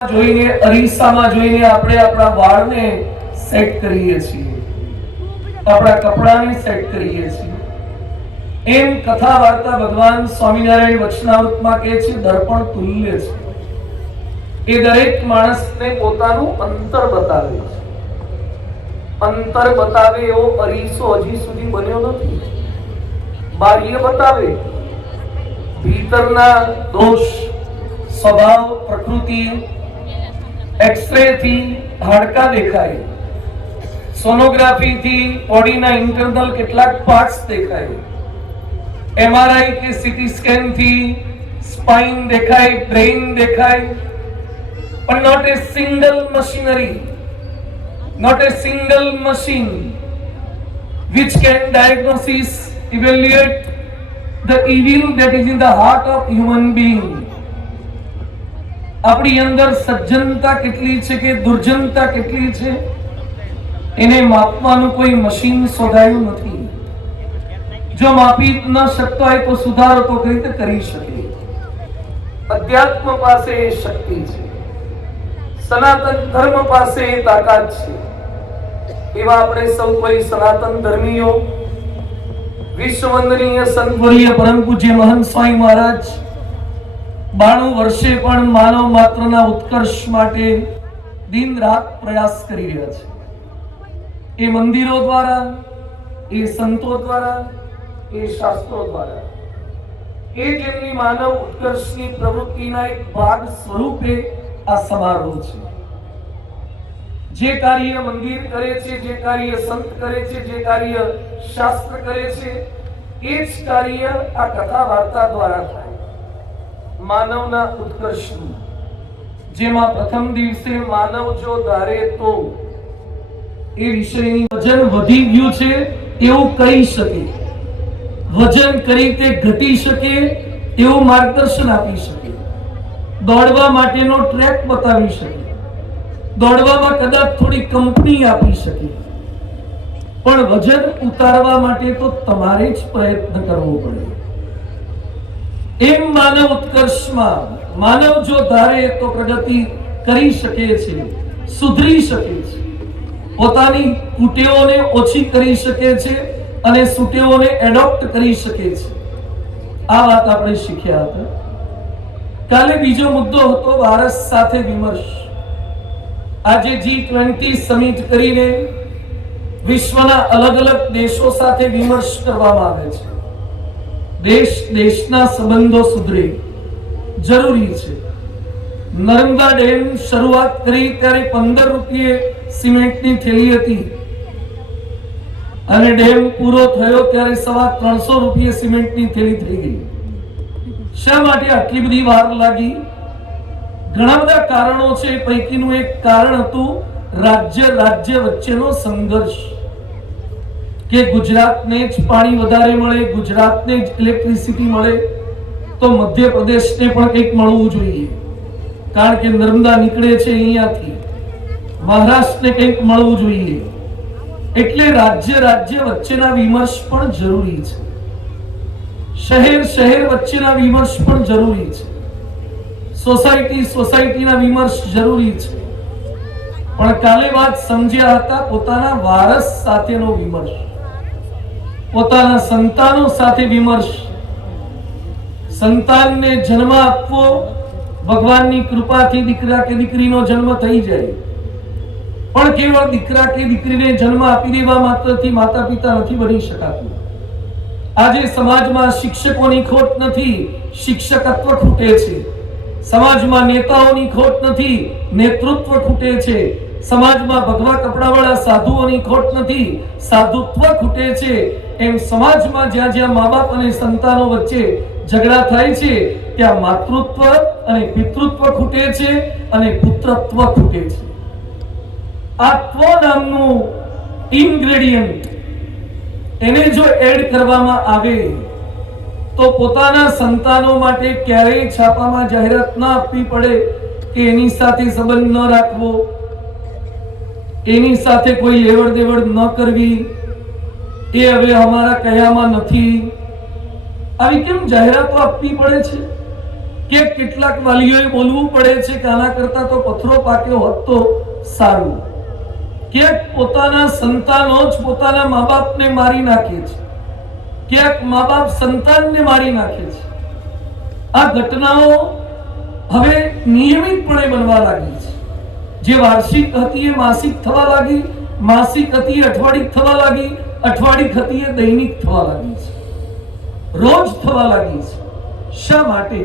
જોઈને અરીસામાં જોઈને આપણે આપણા વાળને સેટ કરીએ છીએ, આપણા કપડાને સેટ કરીએ છીએ। એમ કથા વાર્તા ભગવાન સ્વામિનારાયણ વચનામૃતમાં કહે છે દર્પણ તુલ્ય છે। એ દરેક માણસને પોતાનું અંતર બતાવે છે। અંતર બતાવે એવો અરીસો હજી સુધી બન્યો નથી। બાહ્ય બતાવે, ભીતરના દોષ, સ્વભાવ, પ્રકૃતિ, एक्सरे थी हाड़का देखाय, सोनोग्राफी थी बॉडीना इंटरनल કેટલાક પાર્ટ્સ દેખાય, एमआरआई के सीटी स्कैन थी स्पाइन देखाय, ब्रेन देखाय, but not a single machinery, not a single machine which can diagnose, evaluate the evil that is in the heart of human being। આપણી અંદર સજ્જનતા કેટલી છે કે દુર્જનતા કેટલી છે એને માપવાનું કોઈ મશીન શોધાયું નથી। જો માપી ન શકતો હોય તો સુધારો તો કઈ રીતે કરી શકે? અધ્યાત્મ પાસે એ શક્તિ છે, સનાતન ધર્મ પાસે એ તાકાત છે। એવા આપણે સૌ કોઈ સનાતન ધર્મીઓ વિશ્વવંદનીય સંતવરીય પરમ પૂજ્ય મહંત સ્વામી મહારાજ 92 વર્ષે પણ માનવ માત્રના ઉત્કર્ષ માટે દિન રાત પ્રયાસ કરી રહ્યા છે। એ મંદિરો દ્વારા, એ સંતો દ્વારા, એ શાસ્ત્રો દ્વારા, એ જેમની માનવ ઉત્કર્ષની પ્રવૃત્તિના એક ભાગ સ્વરૂપે આ સમારોહ છે। જે કાર્ય મંદિર કરે છે, જે કાર્ય સંત કરે છે, જે કાર્ય શાસ્ત્ર કરે છે, એ જ કાર્ય આ કથા વાર્તા દ્વારા થાય। માનવના ઉત્કર્ષનું, જેમાં પ્રથમ દિવસે માનવ જો ધારે તો એ વિષયની વજન વધી ગયું છે એવું કહી શકે, વજન કરી તે ઘટી શકે એવું માર્ગદર્શન આપી શકે, દોડવા માટેનો ટ્રેક બતાવી શકે, દોડવામાં કદાચ થોડી કંપની આપી શકે, પણ વજન ઉતારવા માટે તો તમારે જ પ્રયત્ન કરવો પડે। એમ માનવ ઉત્કર્ષમાં માનવ જો ધારે તો પ્રગતિ કરી શકે છે, સુધરી શકે છે, પોતાની કુટેવોને ઓછી કરી શકે છે અને સુટેવોને એડોપ્ટ કરી શકે છે। આ વાત આપણે શીખ્યા હતા। કાલે બીજો મુદ્દો હતો ભારત સાથે વિમર્શ। આજે G20 સમિટ કરીને વિશ્વના અલગ અલગ દેશો સાથે વિમર્શ કરવામાં આવે છે। દેશ દેશના સંબંધો સુધરે, જરૂરી છે। નર્મદા ડેમ શરૂઆત કરી ત્યારે 15 રૂપિયે સિમેન્ટની થેલી હતી અને ડેમ પૂરો થયો ત્યારે 350 રૂપિયે સિમેન્ટની થેલી થઈ ગઈ। શા માટે આટલી બધી વાર લાગી? ઘણા બધા કારણો છે। પૈકીનું એક કારણ હતું રાજ્ય વચ્ચેનો સંઘર્ષ કે ગુજરાતને જ પાણી વધારે મળે, ગુજરાતને જ ઇલેક્ટ્રિસિટી મળે તો મધ્યપ્રદેશને પણ કંઈક મળવું જોઈએ, કારણ કે નર્મદા નીકળે છે અહીંયાથી, મહારાષ્ટ્રને કંઈક મળવું જોઈએ। એટલે રાજ્ય વચ્ચેના વિમર્શ પણ જરૂરી છે, શહેર વચ્ચેના વિમર્શ પણ જરૂરી છે, સોસાયટીના વિમર્શ જરૂરી છે। પણ કાલે વાત સમજ્યા હતા પોતાના વારસ સાથેનો વિમર્શ, પોતાના સંતાનો સાથે વિમર્શ। સંતાનને જન્મ આપવો, ભગવાનની કૃપાથી દીકરા કે દીકરીનો જન્મ થઈ જાય, પણ કેવળ દીકરા કે દીકરીને જન્મ આપી દેવા માત્રથી માતા પિતા નથી બની શકાતું। આજે સમાજમાં શિક્ષકોની ખોટ નથી, શિક્ષકત્વ ખૂટે છે। સમાજમાં નેતાઓની ખોટ નથી, નેતૃત્વ ખૂટે છે। સમાજમાં ભગવા કપડાવાળા સાધુઓની ખોટ નથી, સાધુત્વ ખૂટે છે। એમ સમાજમાં જ્યાં જ્યાં મા બાપ અને સંતાનો વચ્ચે ઝઘડા થાય છે ત્યાં માતૃત્વ અને પિતૃત્વ ખૂટે છે અને પુત્રત્વ ખૂટે છે। આ ત્વ નામનું ઇન્ગ્રેડિયન્ટ એને જો એડ કરવામાં આવે તો પોતાના સંતાનો માટે ક્યારેય છાપામાં જાહેરાત ન આપવી પડે કે એની સાથે સંબંધ ન રાખવો, એની સાથે કોઈ લેવડ દેવડ ન કરવી, એ હવે અમારા કયામાં નથી। આવી કેમ જાહેરાતો આપવી પડે છે? કે કેટલાક વાલીઓએ બોલવું પડે છે કે આના કરતા તો પથરો પાક્યો હોત તો સારું. ક્યાંક પોતાના સંતાનો જ પોતાના મા બાપને મારી નાખે છે, ક્યાંક મા બાપ સંતાનને મારી નાખે છે. આ ઘટનાઓ હવે નિયમિતપણે બનવા લાગી છે. જે વાર્ષિક હતી એ માસિક થવા લાગી, માસિક હતી એ અઠવાડિક થવા લાગી, અઠવાડિક હતી એ દૈનિક થવા લાગી છે, રોજ થવા લાગી છે. શા માટે?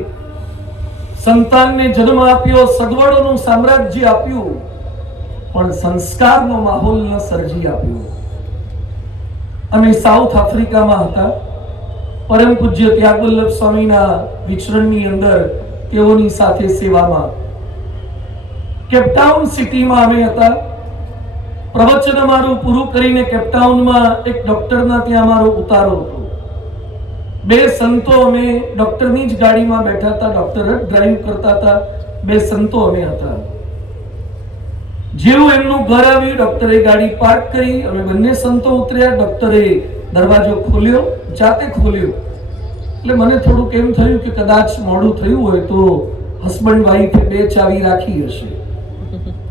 સંતાનને જન્મ આપ્યો, સગવડોનું સામ્રાજ્ય આપ્યું, પણ સંસ્કારનો માહોલ ન સર્જી આપ્યો. અમે સાઉથ આફ્રિકામાં હતા. પરમ પૂજ્ય ત્યાગવલ્લભ સ્વામીના વિચરણની અંદર તેઓની સાથે સેવામાં કેપટાઉન સિટીમાં અમે હતા. પ્રવચન અમારું પૂરું કરીને કેપટાઉનમાં એક ડોક્ટરના ત્યાં અમારો ઉતારો હતો. બે સંતો અમે ડોક્ટરની જ ગાડીમાં બેઠા હતા, ડોક્ટર જ ડ્રાઈવ કરતા હતા. બે સંતો અમે હતા. જેવું એમનું ઘર આવ્યું, ડોક્ટરે ગાડી પાર્ક કરી, અમે બંને સંતો ઉતર્યા. ડોક્ટરે દરવાજો ખોલ્યો, જાતે ખોલ્યો. એટલે મને થોડુંક એમ થયું કે કદાચ મોડું થયું હોય તો હસબન્ડ વાઈફે બે ચાવી રાખી હશે.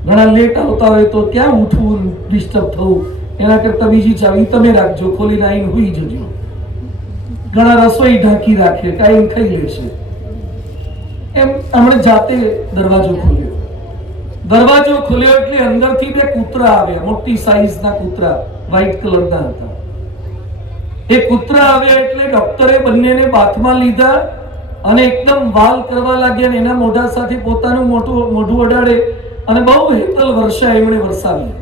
ઘણા લેટ આવતા હોય તો ક્યાં ઉઠવું, ડિસ્ટર્બ થવું, એના કરતા બીજી ચાવી તમે રાખજો, ખોલીને આવીને હુઈ જજો. ઘણા રસોઈ ઢાંકી રાખે, કાંઈ ખાઈ લેશે. એમ હમણે જાતે દરવાજો ખોલ્યો. દરવાજો ખોલ્યો એટલે અંદરથી બે કૂતરા આવ્યા, મોટી સાઈઝના કૂતરા, વ્હાઈટ કલરના હતા. એ કૂતરા આવ્યા એટલે ડોક્ટરે બંનેને બાથમાં લીધા અને એકદમ વાલ કરવા લાગ્યા. એના મોઢા સાથે પોતાનું મોઢું અડાડે અને બહુ હેતલ વર્ષા એમણે વરસાવી.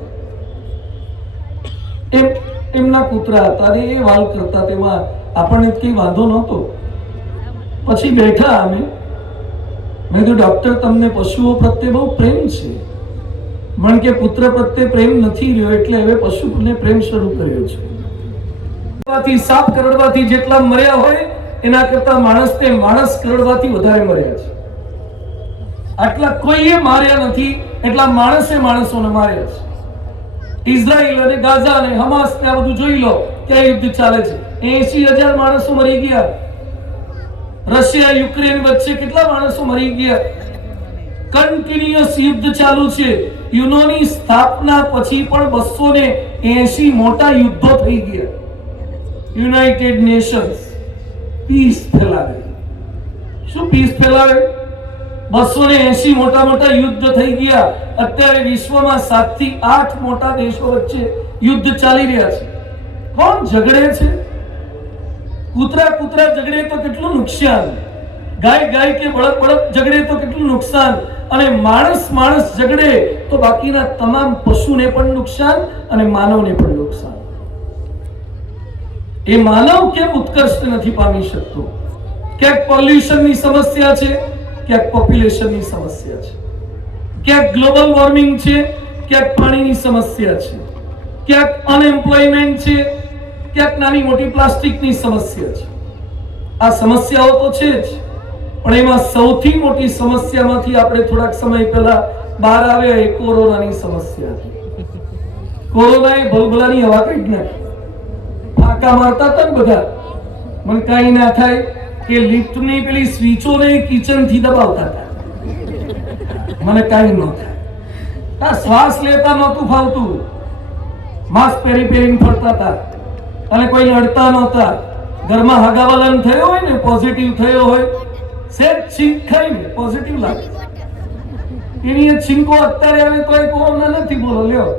એમના કૂતરા હતા અને એ વાલ કરતા, તેમાં આપણને કઈ વાંધો નહોતો. પછી બેઠા અમે. મેં કીધું ડોક્ટર, તમને પશુઓ પ્રત્યે બહુ પ્રેમ છે. મન કે પુત્ર પ્રત્યે પ્રેમ નથી રહ્યો એટલે હવે પશુને પ્રેમ શરૂ કર્યો છે. સાપ કરડવાથી જેટલા મર્યા હોય એના કરતા માણસ કરડવાથી વધારે મર્યા છે. આટલા કોઈએ માર્યા નથી એટલા માણસોને માર્યા છે. ઇઝરાયલ અને ગાઝા અને હમાસ ને આ બધું જોઈ લો, ક્યાં યુદ્ધ ચાલે છે. 80,000 માણસો મરી ગયા. રશિયા યુક્રેન વચ્ચે કેટલા માણસો મરી ગયા. કન્ટિન્યુઅસ યુદ્ધ ચાલુ છે. યુનોની સ્થાપના પછી પણ 280 મોટા યુદ્ધો થઈ ગયા. યુનાઇટેડ નેશન્સ પીસ ફેલાવે. શું પીસ ફેલાવે? 280 મોટા યુદ્ધ થઈ ગયા. અત્યારે વિશ્વમાં 7 થી 8 મોટા દેશો વચ્ચે યુદ્ધ ચાલી રહ્યા છે. કોણ ઝઘડે છે? કૂતરા ઝઘડે તો કેટલું નુકસાન, ગાય કે બળદ ઝઘડે તો કેટલું નુકસાન, અને માણસ ઝઘડે તો બાકીના તમામ પશુને પણ નુકસાન અને માનવને પણ નુકસાન. એ માનવ કેમ ઉત્કર્ષ નથી પામી શકતો? ક્યાંક પોલ્યુશનની સમસ્યા છે, ક્યાંક પોપ્યુલેશનની સમસ્યા છે, ક્યાંક ગ્લોબલ વોર્મિંગ છે, ક્યાંક પાણીની સમસ્યા છે, ક્યાંક અનએમ્પ્લોયમેન્ટ છે, ક્યાંક નાની મોટી પ્લાસ્ટિકની સમસ્યા છે. આ સમસ્યાઓ તો છે જ, પણ એમાં સૌથી મોટી સમસ્યામાંથી આપણે થોડાક સમય પહેલા બહાર આવ્યા એ કોરોનાની સમસ્યા છે. કોરોનાએ ભલભલાની હવા કાઢી નાખી. ફાંકા મારતા હતા ને બધા, મને કાંઈ ના થાય કે લિફ્ટની પેલી સ્વિચો ને કિચનથી દબાવતા હતા, મને કાંઈ ન થાય. શ્વાસ લેતા નહોતું ફાવતું, માસ્ક પહેરીને ફરતા હતા અને કોઈ અડતા નહોતા. ઘરમાં હગાવાલાને થયો હોય ને, પોઝિટિવ થયો હોય, સેજ છીંક ખાઈને પોઝિટિવ લાગે. એની છીંકો અત્યારે આવે કોઈ કોરોના નથી, બોલો લ્યો.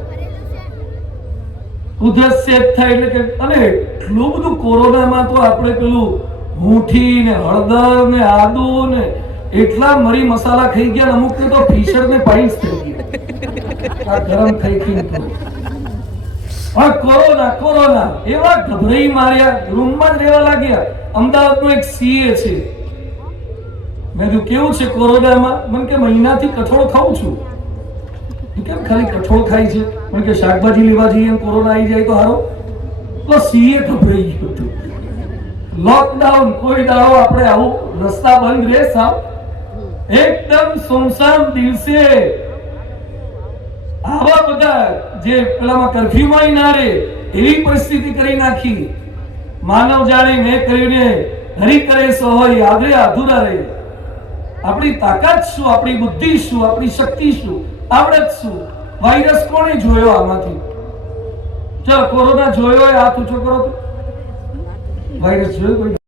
ઉધરસ સેજ થાય એટલે કે, અને એટલું બધું કોરોનામાં તો આપણે પેલું મૂઠી ને હળદર ને આદુ ને એટલા મરી મસાલા ખાઈ ગયા, અમુક ને તો ફીશર ને પાઇલ્સ થઈ ગયા ગરમ થઈ. કોરોના એવા ગભરાઈ માર્યા, રૂમમાં જ રહેવા લાગ્યા. અમદાવાદનો એક સીએ છે, મેં કીધું કેવું છે કોરોનામાં? મને કે મહિનાથી કઠોળ ખાઉં છું. કેમ ખાલી કઠોળ ખાય છે? મને કે શાકભાજી લેવા જઈએ કોરોના આવી જાય તો હારો. તો સીએ ગભરાઈ ગયું હતું. લોકડાઉન, કોઈ દાડો આપણે આવું રસ્તા બંધ રહે સાહેબ, એકદમ સુમસામ દિવસે આવા બધા જે પેલામાં કર્ફ્યુમાં ના રહે એવી પરિસ્થિતિ કરી નાખી. માનવ જાણે મેં કર્યું ને હરી કરે સો હોય, યાદે અધૂરા રહે. આપણી તાકાત શું, આપણી બુદ્ધિ શું, આપણી શક્તિ શું, આવડત શું? વાયરસ કોણે જોયો આમાંથી? ચાલો કોરોના જોયો હોય હાથ ઊંચો કરો તો. વાયરસ જોયો કોઈ?